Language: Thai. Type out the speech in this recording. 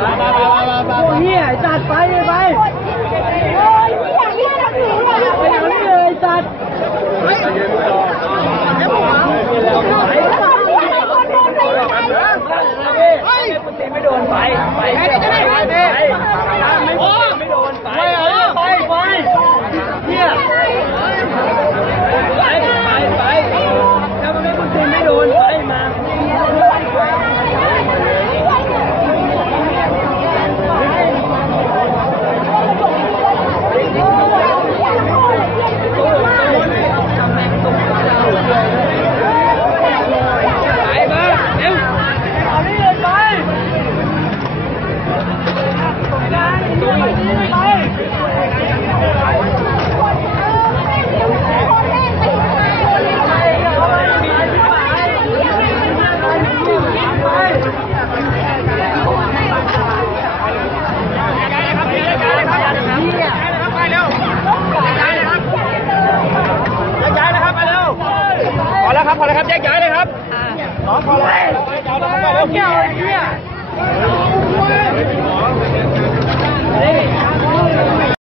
โอ้เฮียจัดไปไปโอ้ยเฮียเฮียหนังสือไปเอาเลยจัดไม่โดนไปไป 我哋，我哋。好，